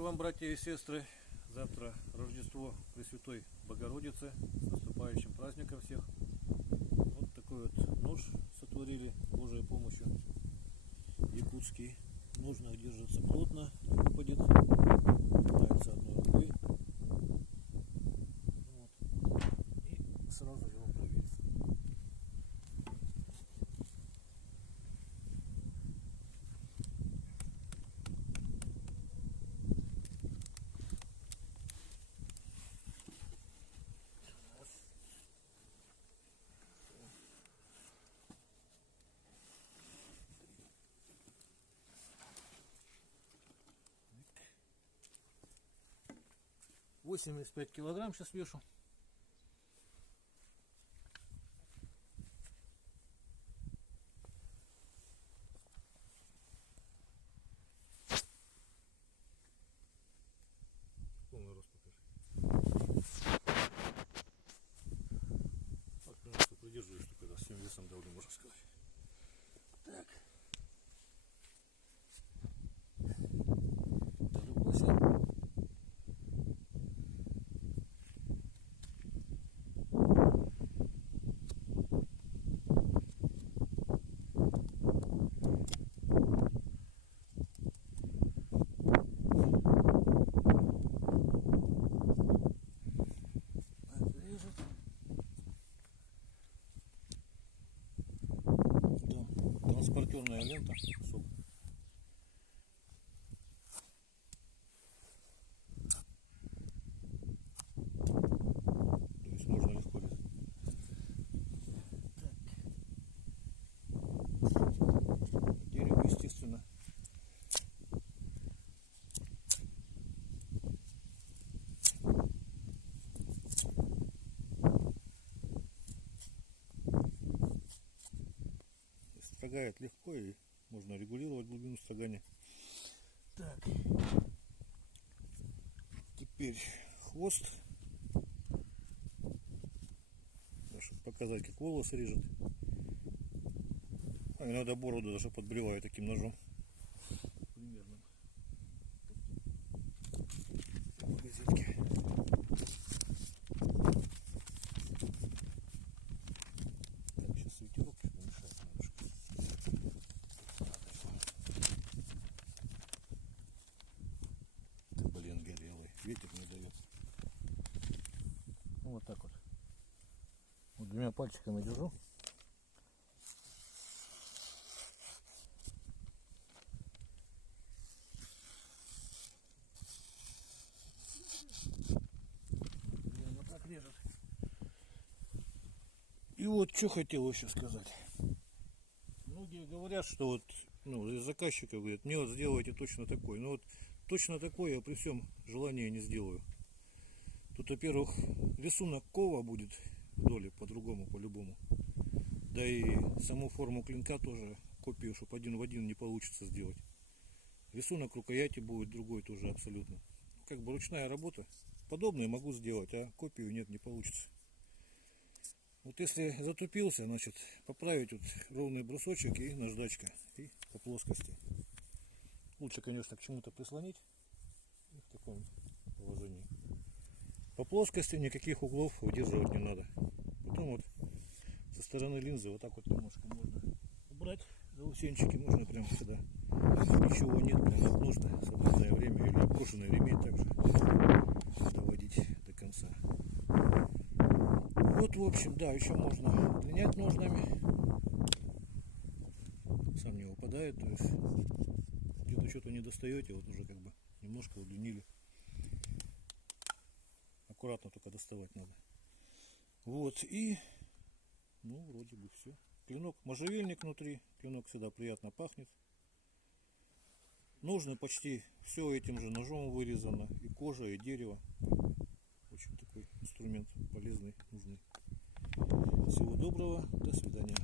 Мир вам, братья и сестры! Завтра Рождество Пресвятой Богородицы. С наступающим праздником всех! Вот такой вот нож сотворили Божьей помощью. Якутский. Ножнах держится плотно, не выпадет. Пытается одной рукой. Вот. И сразу его проверить. — 85 килограмм сейчас вешу. Полный рост покажи. Вот, пожалуйста, придерживаюсь только, да, с тем весом давлю, можно сказать. Так. Даже бросил. Транспортерная лента. То есть можно легко лезть. Дерево, естественно. Строгает легко и можно регулировать глубину строгания. Так. Теперь хвост. Чтобы показать, как волосы режет. А иногда бороду даже подбриваю таким ножом. Примерно. Газетки. Так, сейчас ветерок помешает немножко. Блин, горелый. Ветер не дает. Вот так вот. Вот двумя пальчиками держу. Вот так режет. И вот что хотел еще сказать. Многие говорят, что вот, из заказчика говорят, мне вот сделайте точно такой. Но вот точно такой я при всем желании не сделаю. Тут, во-первых, рисунок кова будет вдоль по-другому, по-любому. Да и саму форму клинка тоже копию, чтобы один в один не получится сделать. Рисунок рукояти будет другой тоже абсолютно. Как бы ручная работа. Подобное могу сделать, а копию нет, не получится. Вот если затупился, значит поправить вот ровный брусочек и наждачка. И по плоскости. Лучше, конечно, к чему-то прислонить. В таком положении. По плоскости никаких углов выдерживать не надо. Потом вот со стороны линзы вот так вот немножко можно убрать заусенчики. Можно прямо сюда. Ничего нет, прям вот нужно свободное время или обкруженный ремень также доводить до конца. Вот, в общем, да, еще можно удлинять ножнами. Сам не выпадает, то есть где-то что-то не достаете, вот уже как бы немножко удлинили. Аккуратно только доставать надо. Вот, и вроде бы все. Клинок, можжевельник внутри, клинок всегда приятно пахнет. Ножны почти все этим же ножом вырезано, и кожа, и дерево. Очень такой инструмент полезный, нужный. Всего доброго, до свидания.